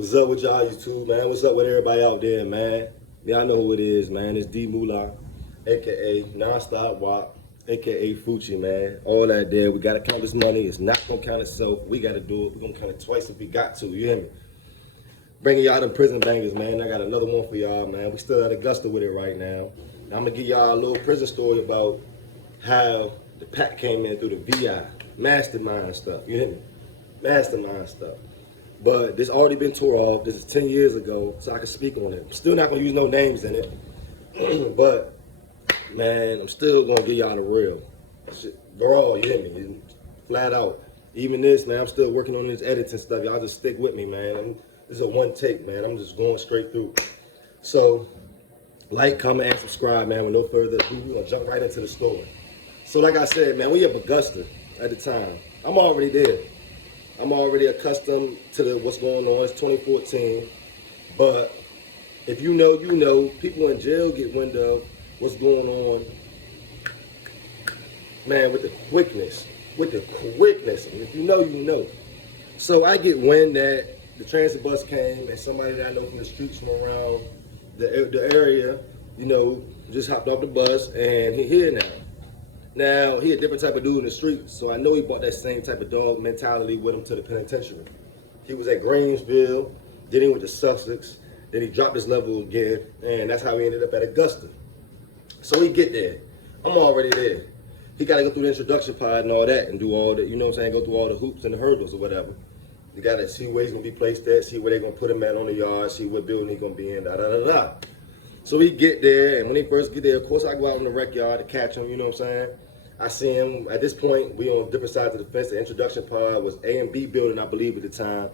What's up with y'all YouTube, man? What's up with everybody out there, man? Y'all know who it is, man. It's D Moolah, aka Nonstop Wop, aka Fucci, man. All that there. We gotta count this money. It's not gonna count itself. We gotta do it. We're gonna count it twice if we got to. You hear me? Bringing y'all them prison bangers, man. I got another one for y'all, man. We still at Augusta with it right now. I'm gonna give y'all a little prison story about how the pack came in through the VI, mastermind stuff. You hear me? Mastermind stuff. But this already been tore off. This is 10 years ago, so I can speak on it. I'm still not gonna use no names in it. But man, I'm still gonna give y'all the real. Shit, raw, you hear me? Flat out. Even this, man, I'm still working on this editing stuff. Y'all just stick with me, man. This is a one take, man. I'm just going straight through. So, like, comment, and subscribe, man. With no further ado, we're gonna jump right into the story. So, like I said, man, we at Augusta at the time. I'm already there. I'm already accustomed to what's going on. It's 2014. But if you know, you know. People in jail get wind of what's going on, man, with the quickness. And if you know, you know. So I get wind that the transit bus came and somebody that I know from the streets from around the area, you know, just hopped off the bus and he here now. Now, he a different type of dude in the streets, so I know he brought that same type of dog mentality with him to the penitentiary. He was at Greensville, then he went to Sussex, then he dropped his level again, and that's how he ended up at Augusta. So he get there. I'm already there. He got to go through the introduction pod and all that and do all that, you know what I'm saying, go through all the hoops and the hurdles or whatever. You got to see where he's going to be placed at, see where they're going to put him at on the yard, see what building he's going to be in, da-da-da-da. So we get there, and when he first get there, of course I go out in the rec yard to catch him, you know what I'm saying? I see him, at this point, we on different sides of the fence. The introduction pod was A and B building, I believe, at the time,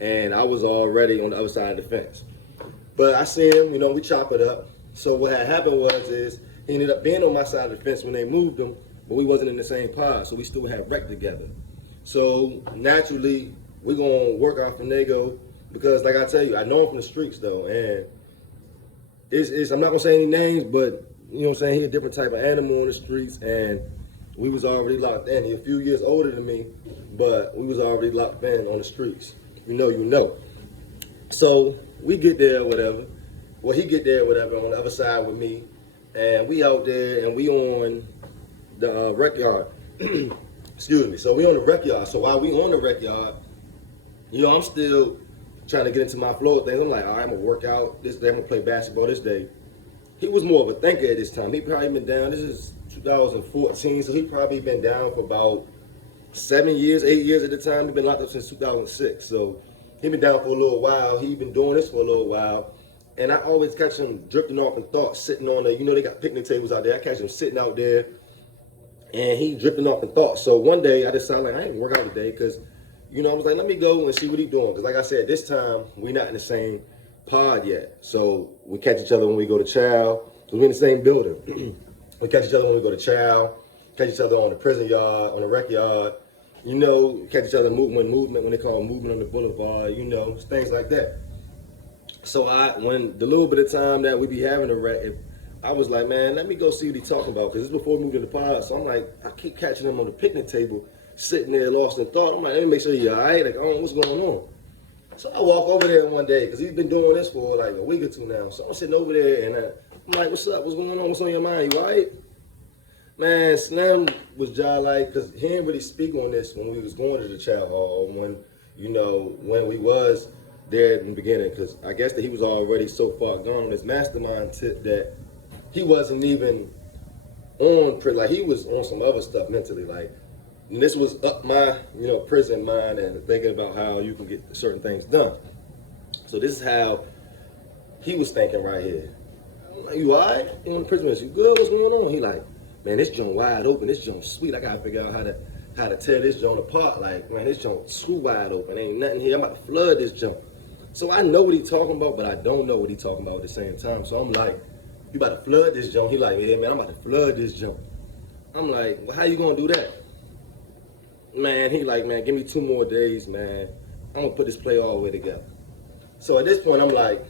and I was already on the other side of the fence. But I see him, you know, we chop it up. So what had happened is he ended up being on my side of the fence when they moved him, but we wasn't in the same pod, so we still had rec together. So naturally, we're going to work out from Nego because, like I tell you, I know him from the streets, though, and I'm not going to say any names, but, you know what I'm saying, he a different type of animal in the streets, and we was already locked in. He a few years older than me, but we was already locked in on the streets. You know. So we get there or whatever. Well, he get there or whatever on the other side with me, and we out there, and we on the rec yard. Excuse me. So we on the rec yard. So while we on the rec yard, you know, I'm still trying to get into my flow of things. I'm like, all right, I'm going to work out this day. I'm going to play basketball this day. He was more of a thinker at this time. He probably been down, this is 2014, so he probably been down for about 8 years at the time. He been locked up since 2006. So he been down for a little while. He been doing this for a little while. And I always catch him drifting off in thought, sitting on you know, they got picnic tables out there. I catch him sitting out there, and he drifting off in thought. So one day, I decided, like, I ain't gonna work out today, because, you know, I was like, let me go and see what he doing. Because like I said, this time, we not in the same pod yet. So we catch each other when we go to chow. So we in the same building. We catch each other when we go to chow, catch each other on the prison yard, on the rec yard, you know, catch each other movement when they call it movement on the boulevard, you know, things like that. So when the little bit of time that we be having a rec, I was like, man, let me go see what he talking about, because this is before we moved to the pod. So I'm like, I keep catching him on the picnic table, sitting there lost in thought. I'm like, let me make sure you're all right. Like, oh, what's going on? So I walk over there one day, because he's been doing this for like a week or two now. So I'm sitting over there, and I'm like, what's up? What's going on? What's on your mind? You all right? Man, Slim was just like, because he didn't really speak on this when we was going to the child hall, when we was there in the beginning, because I guess that he was already so far gone on his mastermind tip that he wasn't even on, like, he was on some other stuff mentally, like, and this was up my, you know, prison mind and thinking about how you can get certain things done. So this is how he was thinking right here. I'm like, you all right? You in prison, you good? What's going on? He like, man, this joint wide open. This joint sweet. I gotta figure out how to tear this joint apart. Like, man, this joint screw wide open. Ain't nothing here. I'm about to flood this joint. So I know what he talking about, but I don't know what he talking about at the same time. So I'm like, you about to flood this joint? He like, yeah, man, I'm about to flood this joint. I'm like, well, how you gonna do that? Man, he like, man, give me 2 more days, man. I'm gonna put this play all the way together. So at this point, I'm like,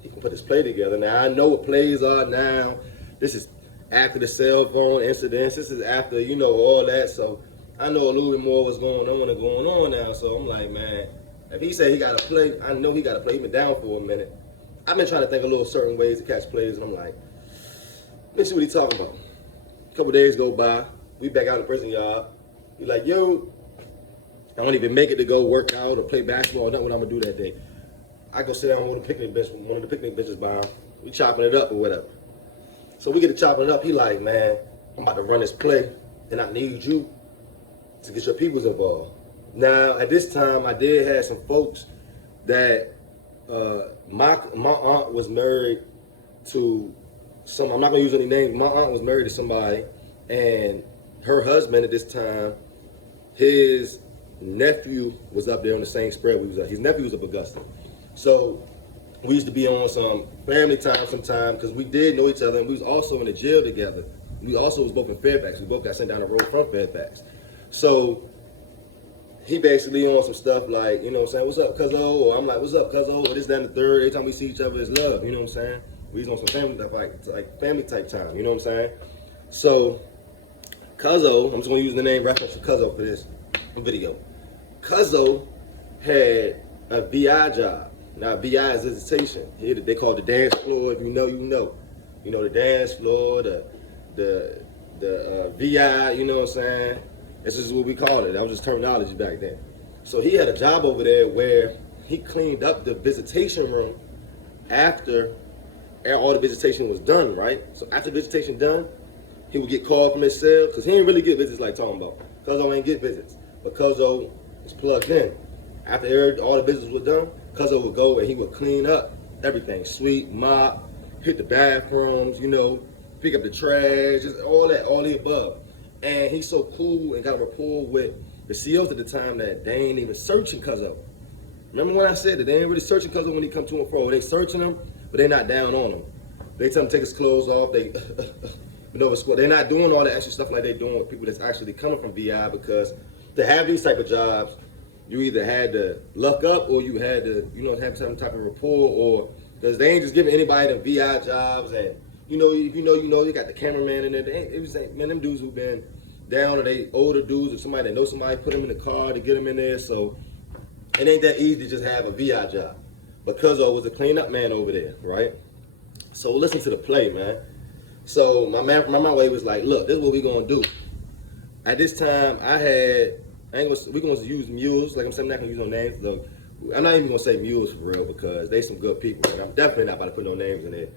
he can put this play together. Now, I know what plays are now. This is after the cell phone incidents. This is after, you know, all that. So I know a little bit more what's going on now. So I'm like, man, If he said he got to play, I know he got to play. He been down for a minute. I've been trying to think of little certain ways to catch plays, and I'm like, let me see what he talking about. A couple days go by, we back out in the prison yard. He like, yo, I don't even make it to go work out or play basketball or nothing what I'm gonna do that day. I go sit down on the picnic bench, one of the picnic benches by him. We chopping it up or whatever. So we get to chopping it up. He like, man, I'm about to run this play, and I need you to get your peoples involved. Now, at this time, I did have some folks that my aunt was married to some. I'm not gonna use any names. My aunt was married to somebody, and her husband at this time, his nephew was up there on the same spread we was at. His nephew was up Augusta, so we used to be on some family time sometime because we did know each other, and we was also in the jail together. We also was both in Fairfax. We both got sent down the road from Fairfax. So he basically on some stuff like, you know what I'm saying, what's up, Cuzzo? Or I'm like, what's up, Cuzzo? Or this, that, and the third. Every time we see each other, it's love, you know what I'm saying? We was on some family like family type time, you know what I'm saying? So Cuzzo, I'm just gonna use the name reference for Cuzzo for this video. Cuzzo had a VI job. Now VI is visitation. Here they call it the dance floor. If you know, you know. You know the dance floor, the VI, you know what I'm saying? This is what we called it. That was just terminology back then. So he had a job over there where he cleaned up the visitation room after all the visitation was done, right? So after visitation done, he would get called from his cell, because he didn't really get visits like talking about. Cuzzo ain't get visits, but Cuzzo is plugged in. After all the visits were done, Cuzzo would go and he would clean up everything, sweep, mop, hit the bathrooms, you know, pick up the trash, just all that, all the above. And he's so cool and got a rapport with the COs at the time that they ain't even searching Cuzzo. Remember when I said that they ain't really searching Cuzzo when he come to and fro? They searching him, but they not down on him. They tell him to take his clothes off. They they're not doing all the extra stuff like they're doing with people that's actually coming from VI, because to have these type of jobs, you either had to luck up or you had to, you know, have some type of rapport, or because they ain't just giving anybody them VI jobs. And you know, if you know, you got the cameraman in there. It was like, man, them dudes who've been down, or they older dudes, or somebody that knows somebody, put them in the car to get them in there. So it ain't that easy to just have a VI job. But Cuzzo was a cleanup man over there, right? So listen to the play, man. So my way was like, look, this is what we gonna do. At this time, we gonna use mules. Like I'm saying, I'm not gonna use no names. So I'm not even gonna say mules for real, because they some good people, and I'm definitely not about to put no names in there.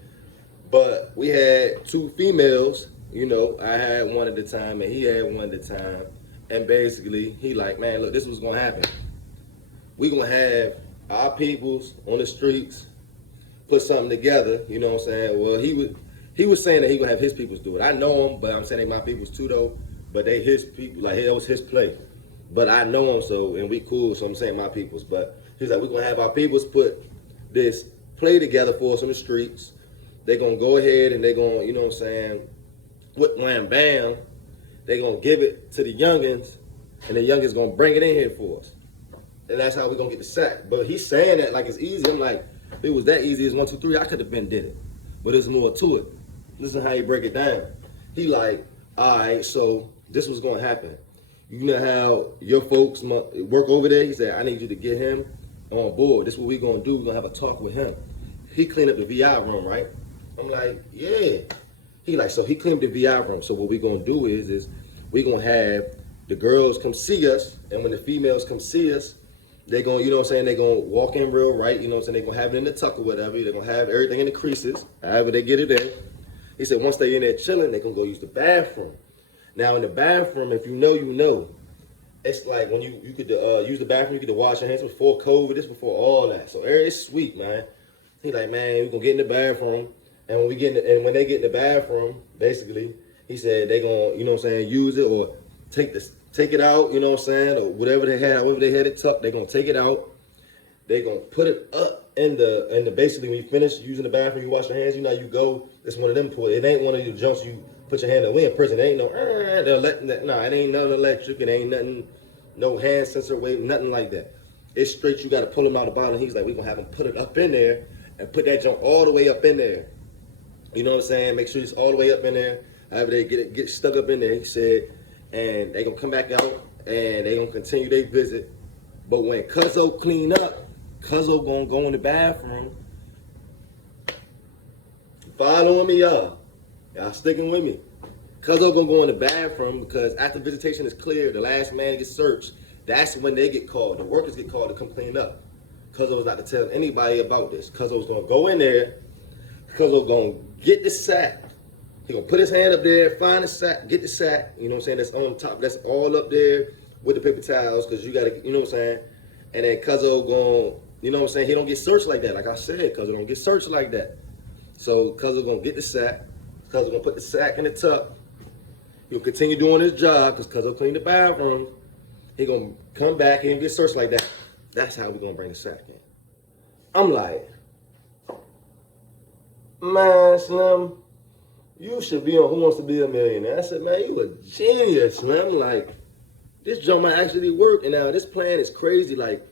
But we had two females, you know, I had one at the time and he had one at the time. And basically, he like, man, look, this is what's gonna happen. We gonna have our peoples on the streets put something together, you know what I'm saying? Well, he was saying that he gonna have his peoples do it. I know him, but I'm saying they my peoples too though. But they his people, like that was his play. But I know him, so, and we cool, so I'm saying my peoples. But he's like, we're gonna have our peoples put this play together for us on the streets. They're gonna go ahead and they're gonna, you know what I'm saying, whip, wham, bam, they're gonna give it to the youngins, and the youngins gonna bring it in here for us. And that's how we're gonna get the sack. But he's saying that like it's easy. I'm like, if it was that easy as 1, 2, 3, I could have been did it. But there's more to it. Listen how he break it down. He like, all right, so this was gonna happen. You know how your folks work over there? He said, I need you to get him on board. This is what we gonna do. We're gonna have a talk with him. He cleaned up the VI room, right? I'm like, yeah. He like, so he cleaned the VI room. So what we gonna do is we gonna have the girls come see us, and when the females come see us, they gonna, you know what I'm saying, they gonna walk in real right, you know what I'm saying, they gonna have it in the tuck or whatever, they're gonna have everything in the creases, however they get it in. He said once they in there chilling, they gonna go use the bathroom. Now in the bathroom, if you know, you know. It's like when you could use the bathroom, you could wash your hands before COVID, this before all that. So it's sweet, man. He like, man, we gonna get in the bathroom. And when they get in the bathroom, basically, he said they gonna, you know what I'm saying, use it or take it out, you know what I'm saying, or whatever they had, however they had it tucked, they gonna take it out. They gonna put it up in the basically when you finish using the bathroom, you wash your hands, you know, you go, it's one of them pulls. It ain't one of your jumps you put your hand in. We in prison, it ain't no, it ain't nothing electric, it ain't nothing, no hand sensor wave, nothing like that. It's straight, you gotta pull him out the bottom. He's like, we gonna have him put it up in there and put that jump all the way up in there. You know what I'm saying? Make sure it's all the way up in there. However they get stuck up in there, he said, and they gonna come back out and they gonna continue their visit. But when Cuzzo clean up, Cuzzo gonna go in the bathroom. Following me, y'all. Y'all sticking with me. Cuzzo gonna go in the bathroom because after visitation is clear, the last man gets searched. That's when they get called. The workers get called to come clean up. Cuzzo's not to tell anybody about this. Cuzzo's gonna go in there. Cuzzo gonna get the sack. He gonna put his hand up there, find the sack, get the sack. You know what I'm saying? That's on top. That's all up there with the paper towels because you gotta, you know what I'm saying? And then Cuzzo gonna, you know what I'm saying? He don't get searched like that. Like I said, Cuzzo don't get searched like that. So Cuzzo gonna get the sack. Cuzzo gonna put the sack in the tuck. He'll continue doing his job because Cuzzo clean the bathroom. He gonna come back and get searched like that. That's how we gonna bring the sack in. I'm like, man, Slim, you should be on Who Wants to Be a Millionaire. I said, man, you a genius, Slim. Like, this joint might actually work. And now this plan is crazy. Like,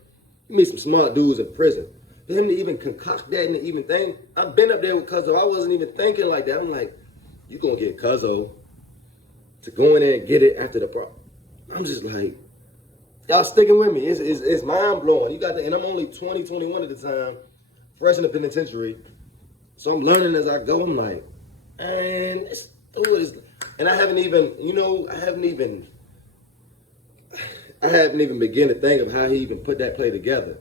you meet some smart dudes in prison. For him to even concoct that and to even think, I've been up there with Cuzzo. I wasn't even thinking like that. I'm like, you gonna get Cuzzo to go in there and get it after the problem. I'm just like, y'all sticking with me. It's mind blowing. You got the, and I'm only 20, 21 at the time, fresh in the penitentiary. So I'm learning as I go. I'm like, and let's do it. And I haven't even, you know, I haven't even begun to think of how he even put that play together.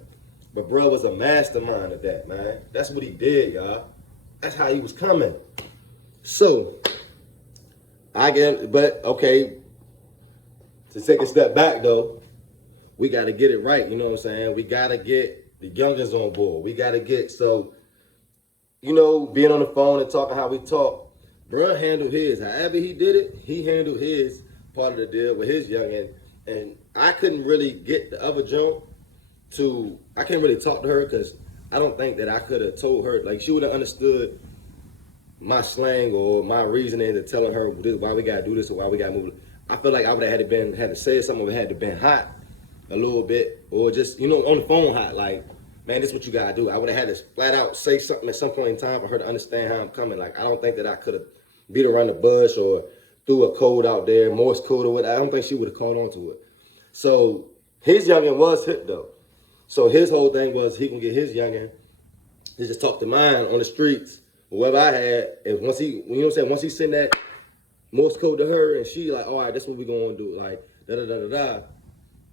But bro was a mastermind of that, man. That's what he did, y'all. That's how he was coming. So, okay, to take a step back though, we got to get it right, you know what I'm saying? We got to get the youngins on board. We got to get, so, you know, being on the phone and talking how we talk, bro handled his. However he did it, he handled his part of the deal with his youngin. And I couldn't really get the other junk I can't really talk to her because I don't think that I could have told her, like she would have understood my slang or my reasoning to telling her why we got to do this or why we got to move. I feel like I would have had to say something, or had to been hot a little bit, or just, you know, on the phone hot, like, man, this is what you got to do. I would have had to flat out say something at some point in time for her to understand how I'm coming. Like, I don't think that I could have beat around the bush or threw a code out there, Morse code or whatever. I don't think she would have called on to it. So his youngin was hip though. So his whole thing was he can get his youngin to just talk to mine on the streets, whoever I had, and once he, you know what I'm saying, once he sent that Morse code to her and she like, all right, that's what we gonna do, like, da-da-da-da-da.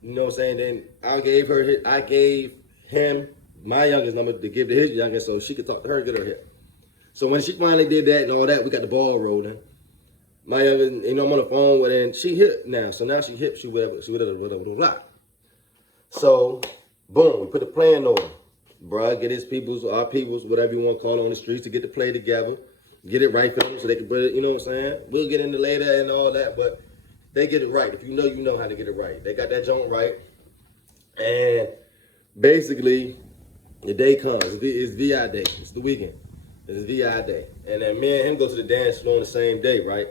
You know what I'm saying? Then I gave him my youngest number to give to his youngest so she could talk to her and get her hip. So when she finally did that and all that, we got the ball rolling. My youngest, you know, I'm on the phone with her and she hip now. So now she hip, she whatever. So, boom, we put the plan on. Bruh, get his peoples, our peoples, whatever you want to call it, on the streets to get the play together. Get it right for them so they can put it, you know what I'm saying? We'll get into later and all that, but they get it right. If you know how to get it right. They got that joint right. And basically, the day comes. It's VI day. It's the weekend. It's VI day. And then me and him go to the dance floor on the same day, right?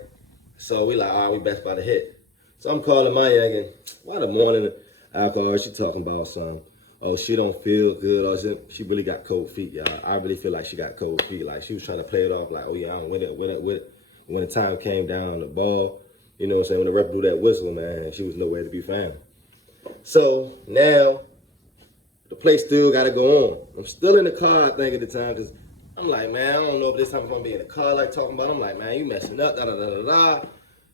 So we like, all right, we best about to hit. So I'm calling my youngin. Why the morning alcohol? She talking about something. Oh, she don't feel good. Or she really got cold feet, y'all. I really feel like she got cold feet. Like she was trying to play it off like, oh yeah, I don't win it. When the time came down, the ball, you know what I'm saying? When the ref blew that whistle, man, she was nowhere to be found. So now the play still got to go on. I'm still in the car, I think, at the time, because I'm like, man, I don't know if this time I'm going to be in the car like talking about. I'm like, man, you messing up, da-da-da-da-da.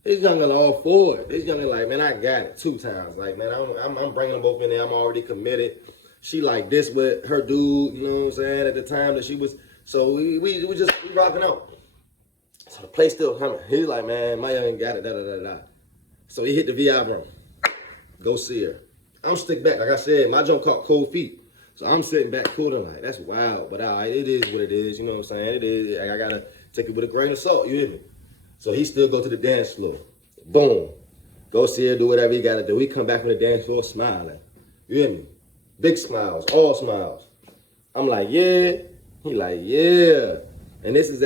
This youngin' all for it. This youngin' like, man, I got it 2 times. Like, man, I'm bringing them both in there. I'm already committed. She like this with her dude, you know what I'm saying, at the time that she was. So we just rocking out. So the play still coming. He's like, man, my youngin' got it, da-da-da-da. So he hit the VI room. Go see her. I'm stick back. Like I said, my jump caught cold feet. So I'm sitting back cooling like, that's wild. But all right, it is what it is. You know what I'm saying? It is. I got to take it with a grain of salt. You hear me? So he still go to the dance floor. Boom. Go see her, do whatever he got to do. He come back from the dance floor smiling. You hear me? Big smiles, all smiles. I'm like, yeah. He like, yeah. And this is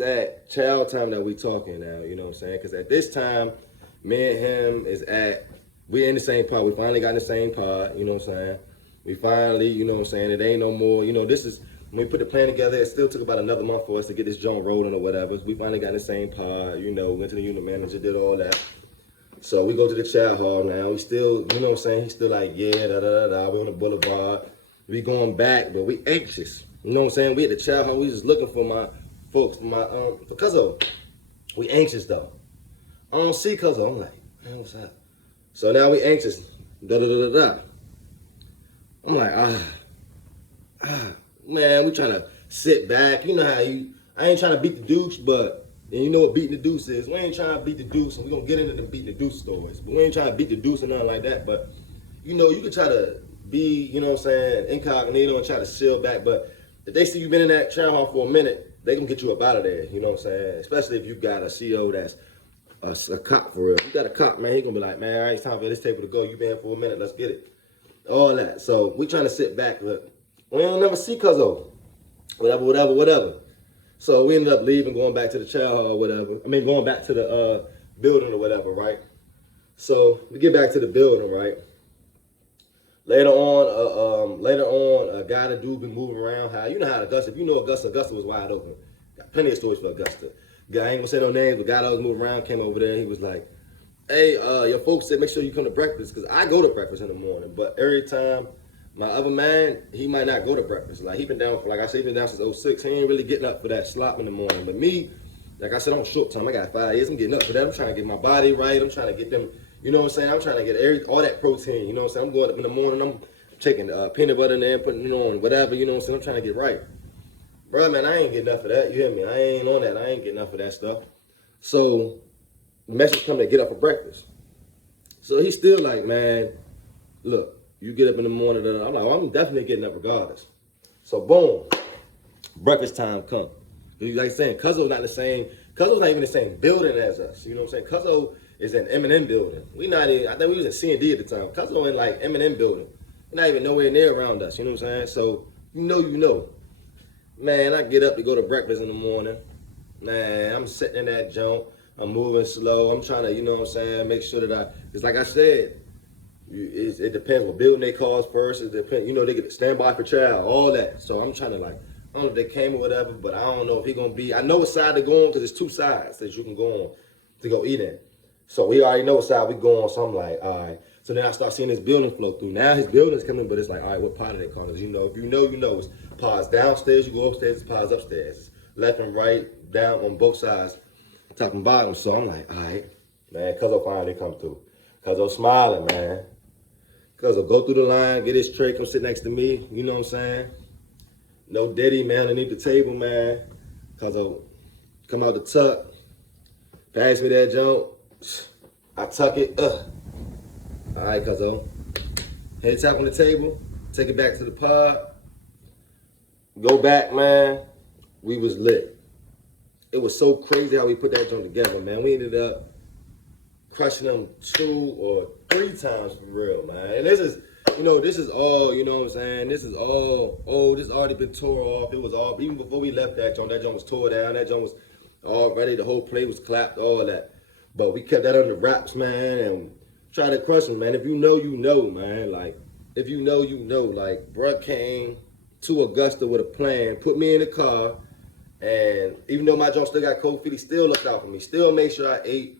at child time that we talking now. You know what I'm saying? Because at this time, me and him we're in the same pod. We finally got in the same pod, you know what I'm saying? We finally, you know what I'm saying? It ain't no more, you know, this is, when we put the plan together, it still took about another month for us to get this joint rolling or whatever. So we finally got in the same pod, you know, went to the unit manager, did all that. So we go to the chow hall now. We still, you know what I'm saying? He's still like, yeah, da da da da. We on the boulevard. We going back, but we anxious. You know what I'm saying? We at the chow hall. We just looking for my folks, for Cuzzo. We anxious though. I don't see Cuzzo. I'm like, man, what's up? So now we anxious. Da da da da da. I'm like, man, we trying to sit back. You know how I ain't trying to beat the deuce, but and you know what beating the deuce is. We ain't trying to beat the deuce, and we're going to get into the beating the deuce stories. But we ain't trying to beat the deuce and nothing like that. But, you know, you can try to be, you know what I'm saying, incognito and try to seal back. But if they see you been in that chow hall for a minute, they can get you up out of there, you know what I'm saying? Especially if you got a CO that's a cop for real. If you got a cop, man, he going to be like, man, all right, it's time for this table to go. You been for a minute, let's get it. All that. So we trying to sit back, but we don't never see Cuzzo. Whatever. So we ended up leaving, going back to the chow hall or whatever. I mean, going back to the building or whatever, right? So we get back to the building, right? Later on, a guy, the dude been moving around. You know how Augusta, if you know Augusta was wide open. Got plenty of stories for Augusta. Guy, I ain't gonna say no names, but guy that was moving around came over there. He was like, hey, your folks said make sure you come to breakfast, because I go to breakfast in the morning, but every time my other man, he might not go to breakfast. Like, he been down for, like I said, he been down since 06. He ain't really getting up for that slop in the morning. But me, like I said, I'm short time. I got 5 years. I'm getting up for that. I'm trying to get my body right. I'm trying to get them, you know what I'm saying? I'm trying to get all that protein, you know what I'm saying? I'm going up in the morning. I'm taking peanut butter in there, putting it on, whatever, you know what I'm saying? I'm trying to get right. Bro, man, I ain't getting up for that. You hear me? I ain't on that. I ain't getting up for that stuff. So, the message come to get up for breakfast. So, he's still like, man, look. You get up in the morning, I'm like, well, I'm definitely getting up regardless. So boom, breakfast time come. Like I saying, Cuzzo's not even the same building as us. You know what I'm saying? Cuzzo is in M&M building. I think we was in C&D at the time. Cuzzo in like M&M building. We're not even nowhere near around us, you know what I'm saying? So, you know. Man, I get up to go to breakfast in the morning. Man, I'm sitting in that joint. I'm moving slow. I'm trying to, you know what I'm saying, make sure that it's like I said, it depends what building they call first. It depends, you know, they get stand by for child, all that. So I'm trying to like, I don't know if they came or whatever, but I don't know if he gonna be. I know what side to go on because there's 2 sides that you can go on to go eat in. So we already know what side we go on. So I'm like, all right. So then I start seeing this building flow through. Now his building's coming, but it's like, all right, what part of that corner? You know, if you know, you know. It's pods downstairs, you go upstairs. It's pods upstairs. It's left and right, down on both sides, top and bottom. So I'm like, all right, man. Cuzzo finally come through. Cuzzo smiling, man. Cuzzo go through the line, get his tray, come sit next to me. You know what I'm saying? No Diddy, man, underneath the table, man. Cuzzo come out the tuck, pass me that joint. I tuck it. All right, Cuzzo. Head tap on the table, take it back to the pod. Go back, man. We was lit. It was so crazy how we put that joint together, man. We ended up crushing them 2 or 3 times for real, man. And this is all, you know what I'm saying? This is all, this already been tore off. It was all, even before we left that joint was tore down. That joint was all ready. The whole plate was clapped, all that. But we kept that under wraps, man, and tried to crush them, man. If you know, you know, man. Like, if you know, you know. Like, bruh came to Augusta with a plan, put me in the car, and even though my joint still got cold feet, he still looked out for me. Still made sure I ate.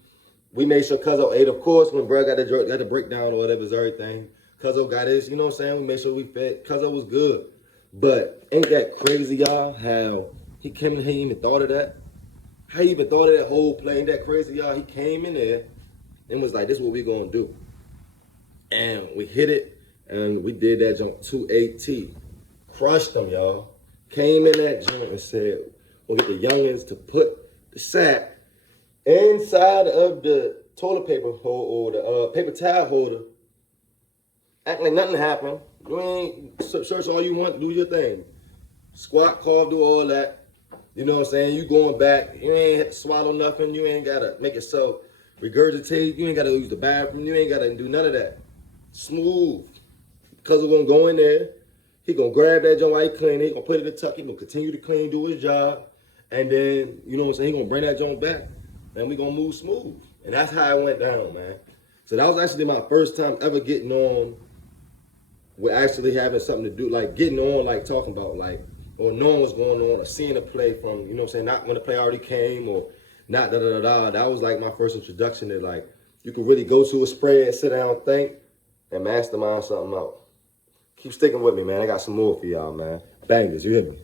We made sure Cuzzo ate, of course, when bruh got the breakdown or whatever, everything. Cuzzo got his, you know what I'm saying? We made sure we fed. Cuzzo was good. But ain't that crazy, y'all, how he came in here, he even thought of that? How he even thought of that whole play? Ain't that crazy, y'all? He came in there and was like, this is what we gonna do. And we hit it, and we did that jump 2AT. Crushed them, y'all. Came in that joint and said, we'll get the youngins to put the sack inside of the toilet paper holder, or the paper towel holder, acting like nothing happened. You ain't search all you want, do your thing. Squat, carve, do all that. You know what I'm saying? You going back, you ain't have to swallow nothing. You ain't gotta make yourself regurgitate. You ain't gotta use the bathroom. You ain't gotta do none of that. Smooth. Because we're gonna go in there. He gonna grab that joint while he clean it. He gonna put it in the tuck. He gonna continue to clean, do his job. And then, you know what I'm saying? He gonna bring that joint back. And we gonna move smooth. And that's how it went down, man. So that was actually my first time ever getting on with actually having something to do, like getting on, like talking about, like, or knowing what's going on, or seeing a play from, you know what I'm saying, not when the play already came, or not da-da-da-da. That was like my first introduction to like You can really go to a spread and sit down and think and mastermind something out. Keep sticking with me, man. I got some more for y'all, man. Bangers, you hear me?